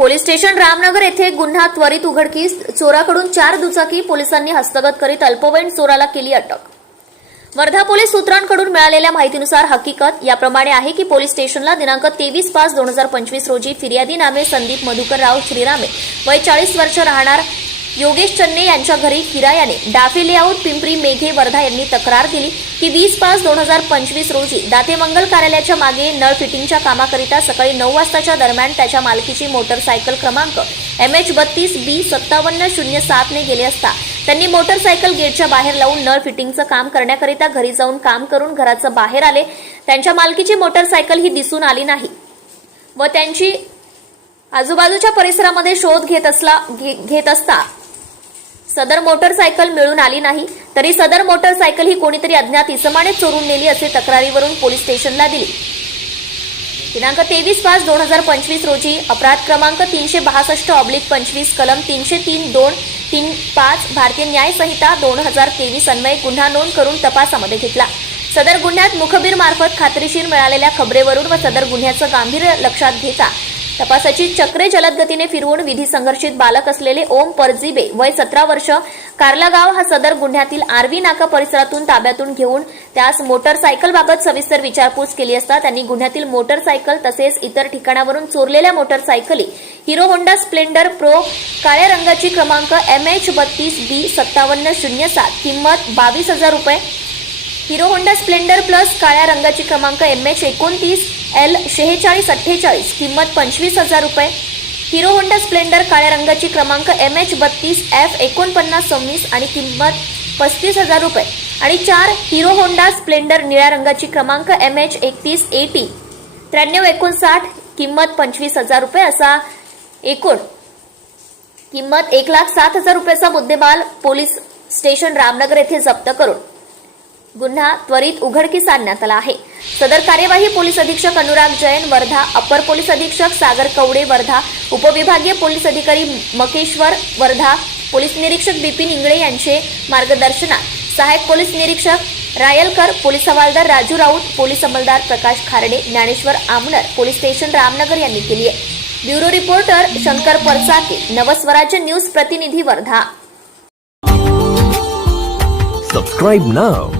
Police station Ramnagar येथे गुन्हा त्वरित उघडकीस चोराकडून चार दुचाकी पोलिसांनी हस्तगत करीत अल्पवयीन चोराला केली अटक. वर्धा पोलीस सूत्रांकडून मिळालेल्या माहितीनुसार हकीकत याप्रमाणे आहे की पोलीस स्टेशनला दिनांक तेवीस पाच दोन हजार पंचवीस रोजी फिर्यादी नामे संदीप मधुकरराव श्रीरामे वय चाळीस वर्ष राहणार योगेश चन्ने यांच्या घरी किरायाने डाफे लेआउट पिंपरी मेघे वर्धा यांनी तक्रार दिली की वीस पाच दोन हजार पंचवीस रोजी दातेमंगल कार्यालयाच्या मागे नळ फिटिंगच्या कामाकरिता सकाळी नऊ वाजताच्या दरम्यान त्याच्या मालकीची मोटरसायकल क्रमांक एम एच बत्तीस बी सत्तावन्न शून्य सातने गेले असता त्यांनी मोटरसायकल गेटच्या बाहेर लावून नळ फिटिंगचं काम करण्याकरिता घरी जाऊन काम करून घराचं बाहेर आले. त्यांच्या मालकीची मोटरसायकल ही दिसून आली नाही व त्यांची आजूबाजूच्या परिसरामध्ये शोध घेत असला घे- घेत असता सदर मोटरसायकल मिळून आली नाही तरी सदर मोटरसायकल ही कोणीतरी अज्ञात इसमाने चोरून नेली असे तक्रारीवरून पोलीस स्टेशनला दिली. दिनांक तेवीस पाच दोन हजार पंचवीस रोजी अपराध क्रमांक तीनशे बासष्ट ऑब्लिक पंचवीस कलम तीनशे तीन दोन तीन पाच भारतीय न्याय संहिता दोन हजार तेवीस अन्वये गुन्हा नोंद करून तपासामध्ये घेतला. सदर गुन्ह्यात मुखबीर मार्फत खात्रीशीर मिळालेल्या खबरेवरून व सदर गुन्ह्याचं गांभीर्य लक्षात घेता तपासाची चक्रे जलद गतीने फिरवून विधी संघर्षित बालक असलेले ओम परजीबे वय सतरा वर्ष कार्लागाव हा सदर गुन्ह्यातील आरवी नाका परिसरातून ताब्यातून घेऊन त्यास मोटरसायकल बाबत सविस्तर विचारपूस केली असता त्यांनी गुन्ह्यातील मोटरसायकल तसेच इतर ठिकाणावरून चोरलेल्या मोटरसायकली हिरो होंडा स्प्लेंडर प्रो काळ्या रंगाची क्रमांक एम एच बत्तीस बी सत्तावन्न शून्य सात किंमत बावीस हजार रुपये हिरो होंडा स्प्लेंडर प्लस काळ्या रंगाची क्रमांक एम एच एकोणतीस एल शेहेचाळीस अठ्ठेचाळीस किंमत पंचवीस हजार रुपये. हिरो होंडा स्प्लेंडर काळ्या रंगाची क्रमांक एम एच बत्तीस एफ एकोणपन्नास सव्वीस आणि किंमत पस्तीस हजार रुपये. आणि चार हिरो होंडा स्प्लेंडर निळ्या रंगाची क्रमांक एम एच एकतीस एटी त्र्याण्णव एकोणसाठ किंमत पंचवीस हजार रुपये असा एकूण. किंमत एक लाख सात हजार रुपयाचा मुद्देमाल पोलीस स्टेशन रामनगर येथे जप्त करून. गुन्हा त्वरित उघडकीस आणण्यात आला आहे. सदर कार्यवाही पोलीस अधीक्षक अनुराग जैन वर्धा अपर पोलीस अधीक्षक सागर कवडे वर्धा उपविभागीय पोलीस अधिकारी मकेश्वर वर्धा पोलीस निरीक्षक बिपिन इंगळे यांचे मार्गदर्शनात सहाय्यक पोलीस निरीक्षक रायलकर पोलीस हवालदार राजू राऊत पोलीस अंमलदार प्रकाश खारडे ज्ञानेश्वर आमनर पोलीस स्टेशन रामनगर यांनी केली आहे. Bureau reporter Shankar Parsake Navswarajya news प्रतिनिधी वर्धा. Subscribe नाव